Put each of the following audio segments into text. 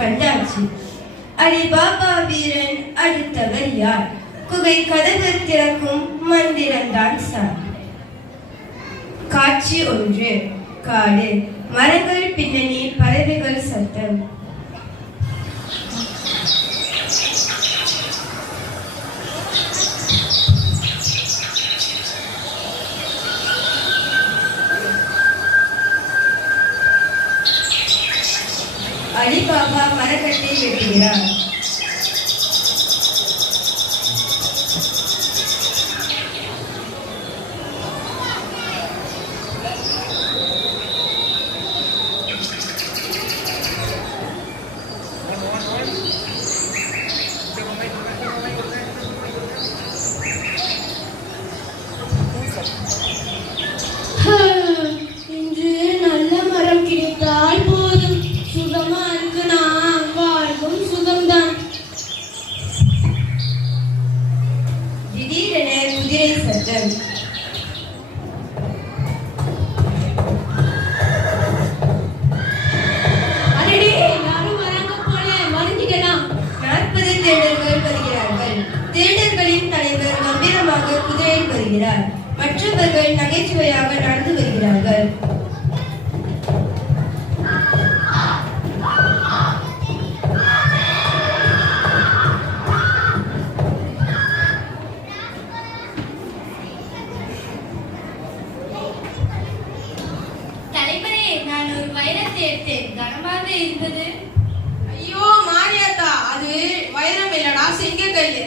கண்டாச்சு. அலி பாபா வீரன் அடுத்தவர் யார்? குகை கதவு திறக்கும் மந்திரம்தான் சார். காட்சி 1. காடு. மரங்கள் பின்னணி, பறவைகள் சத்தம். அலி பாபா மரக்கட்டை வெட்டுகிறார். இன்று நல்ல மரம் கிடைத்தால் போதும், சுகமா இருக்கு, நான் வாழ்வும் சுகம்தான். திடீரென குதிரை சத்தம். அடடே, யாரும் வராங்க போல, மறைஞ்சிக்கலாம். 40 திருடர்கள் வருகிறார்கள். திருடர்களின் தலைவர் கம்பீரமாக குதிரையில் வருகிறார். மற்றவர்கள் நகைச்சுவையாக நடந்து வருகிறார்கள். தலைவரே, நான் ஒரு வைரத்தை எடுத்தேன், கனமாக இருந்தது. ஐயோ மாரியாத்தா, அது வைரம் இல்லடா, சிங்கக்கல்லு.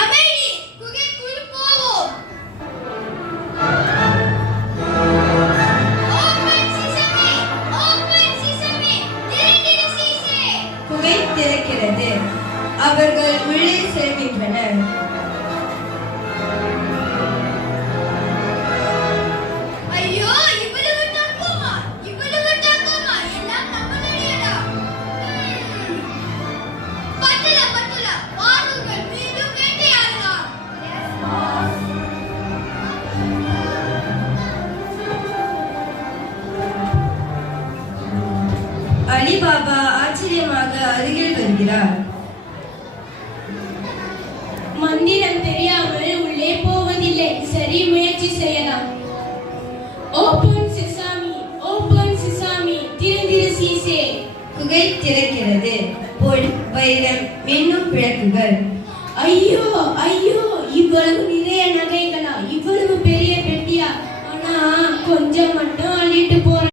அமைதி, குகைக்குள் போவோம். ஓபன் சிசமே, ஓபன் சிசமே, திறந்திரு சீசே. குகை திறக்கிறது. அவர்கள் உள்ளே செல்கின்றனர். ஐயோ, இவ்வளவு தப்பமா, இவ்வளவு தப்பமா, எல்லாம் நம்மளுடையதா. பத்தல, வாருங்கள், மீண்டும் வேட்டையாடலாம். அலி பாபா ஆச்சரியமாக அருகில் வருகிறார். மந்திரம் தெரியாமல் உள்ளே போவதில்லை. சரி, முயற்சி செய்யலாம். ஓபன் சிசாமி, ஓபன் சிசாமி, திறந்திரு சீசே. குகை திறக்கிறது. பொன், வைரம், மின்னும் விளக்குகள்.